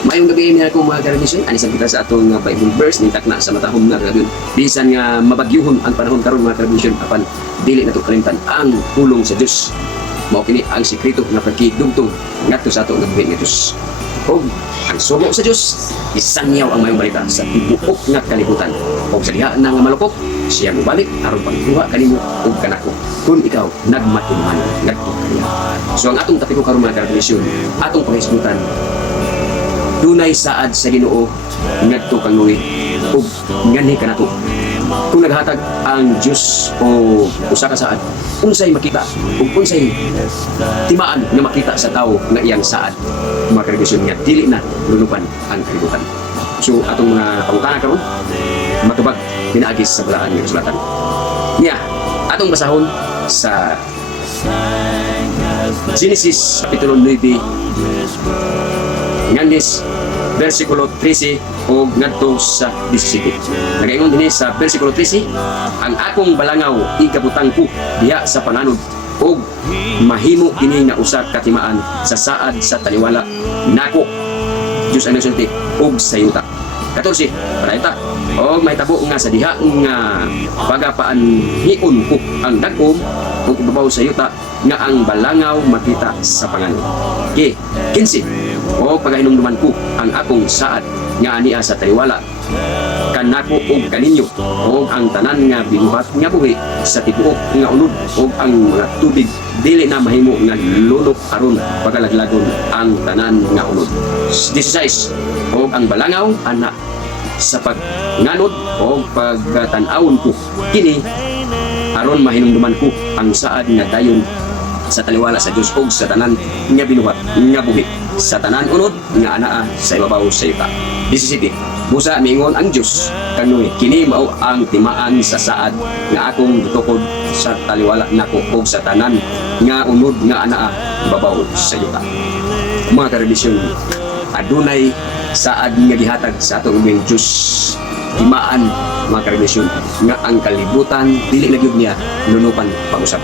Mayong gabi niya akong mga karamisyon, anisan kita sa atong Bible verse ni takna sa matahom nga gabon. Bisan nga mabagyuhon ang panahon karon mga karamisyon, apan dili nato kalimtan ang pulong sa Dios. Mao kini ang sekreto nga pagkidugtong ngadto sa atong gabi nga Dios. O ang sugo sa Dios, isangyaw ang mayong balita sa tibuok nga kalibutan. O sa diha na nga malukop, siya mubalik aron pagkuha kanimo og kanako. Kung ikaw nagmatinuhan ngadto kaniya. So ang atong tapiko karon mga karamisyon, atong panghisgutan dunay saad sa Ginoo ngadto kanluoy ug nganhi kanato. Kung naghatag ang Dios o usa ka saad, unsay makita ug unsay timaan nga makita sa tawo nga iyang saad, mga karamisyon nga dili na lulupan ang kalibutan. So atong mga pangutana karon matubag pinaagis sa balaan nga kasulatan. Nya atong basahon sa Genesis kapitulo 9 ngandis versikulo 13 o ngadto sa 17. Nagaingon dinhi sa versikulo 13, ang akong balangaw ikabutang ko diha sa pananod og mahimo kini nga usa ka timaan sa saad sa taliwala nako Dios ang nasulti og sayuta. 14 parayta og may tabo nga sa diha nga pagapaan hiun ko ang dagom ug ibabaw sa yuta nga ang balangaw makita sa panganod. Okay, 15 o pagahinumduman ko ang akong saad nga ania sa taliwala kanako og kaninyo og ang tanan nga binuhat nga buhi sa tibuok nga unod og ang mga tubig dili na mahimo nga lulok aron pagalaglagon ang tanan nga unod. 16 og ang balangaw ana sa pagnganod o pagtan-awon ko kini aron mahinumduman ko ang saad nga dayon sa taliwala sa Dios og sa tanan nga binuhat nga buhi sa tanan unod nga anaa sa ibabaw sa yuta. 17 busa mingon ang Dios kanoy kini mao ang timaan sa saad nga akong gitukod sa taliwala nako og sa tanan nga unod nga anaa ibabaw sa yuta. Mga karamisyon, adunay saad nga gihatag sa atong ubing Dios timaan, mga karamisyon, nga ang kalibutan dili na gyud niya nunupan pag-usap.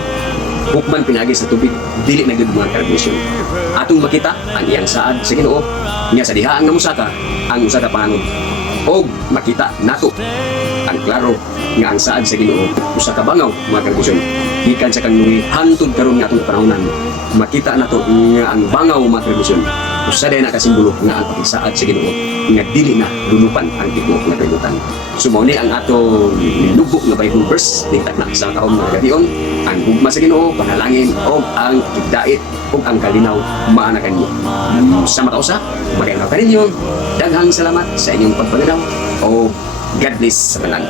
Hukman pinagi sa tubig dili na gyud mga karamisyon. Atong makita ang iyang saad sa Ginoo nga sa diha nga musaka ang usa ka panganod og makita nato ang klaro nga ang saad sa Ginoo usa ka bangaw, mga karamisyon, gikan sa kanluoy hangtod karon nga atong panahonan. Makita nato nga ang bangaw, mga karamisyon, usa day na kasimbolo nga ang pagsaad sa Ginoo nga dili na lulupan ang tibuok nga kalibutan. So mao ni ang atong lubok nga Bible verse ding takna sa kaon nga gabion, ang gugma sa Ginoo, panalangin og ang igdait ug ang kalinaw maana kanyo. Sa matausa, magayong kaninyo, daghang salamat sa inyong pagpanganaw o God bless sa tanan.